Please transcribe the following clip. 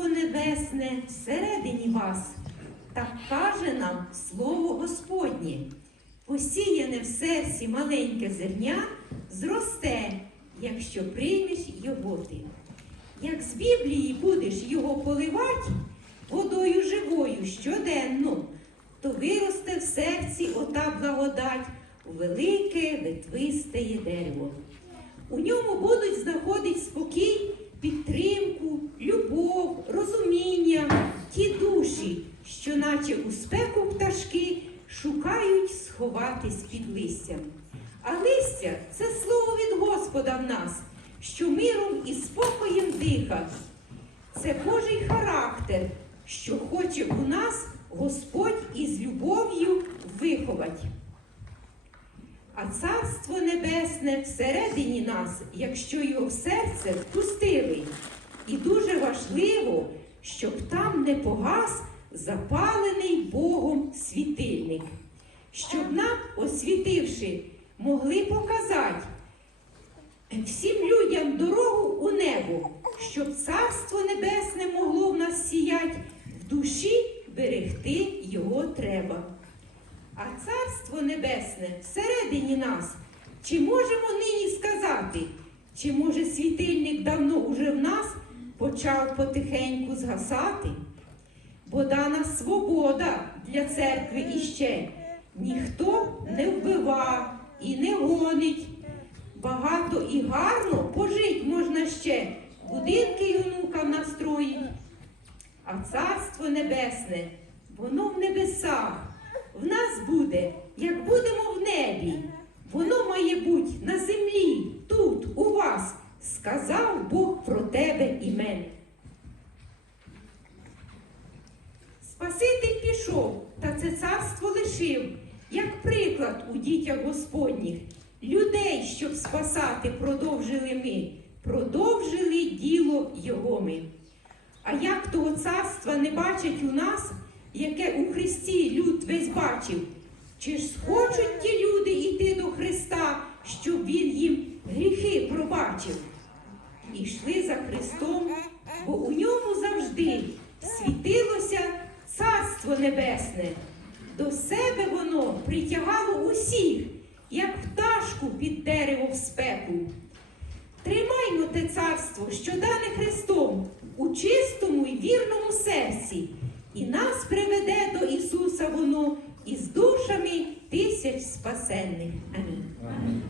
Царство Небесне всередині вас, так каже нам Слово Господнє. Посіяне в серці маленьке зерня зросте, якщо приймеш його ти. Як з Біблії будеш його поливати водою живою щоденно, то виросте в серці ота благодать у велике ветвисте дерево. У ньому будуть знаходити спокій, підтримку, любов, розуміння, ті душі, що, наче у спеку пташки, шукають сховатись під листям. А листя це слово від Господа в нас, що миром і спокоєм диха. Це Божий характер, що хоче у нас Господь із любов'ю виховати. А царство небесне всередині нас, якщо його в серце впустили. І дуже важливо, щоб там не погас запалений Богом світильник, щоб нам, освітивши, могли показати всім людям дорогу у небо, щоб царство небесне могло в нас сіять, в душі берегти його треба. А царство небесне всередині нас. Чи можемо нині сказати, чи може світильник давно уже в нас почав потихеньку згасати? Бо дана свобода для церкви іще ніхто не вбива і не гонить. Багато і гарно пожить можна ще, будинки й онукам настроїть. А царство небесне, воно в небесах. В нас буде, як будемо в небі. Воно має бути на землі, тут, у вас, сказав Бог про тебе і мене. Спаситель пішов, та це царство лишив, як приклад у дітях Господніх. Людей, щоб спасати, продовжили ми, продовжили діло його ми. А як того царства не бачать у нас, яке у Христі люд весь бачив? Чи ж схочуть ті люди йти до Христа, щоб Він їм гріхи пробачив? І йшли за Христом, бо у ньому завжди світилося Царство Небесне. До себе воно притягало усіх, як пташку під дерево в спеку. Тримаймо те царство, що дане Христом, у чистому і вірному серці, і нас приведе до Ісуса воно із душами тисяч спасенних. Амінь. Амінь.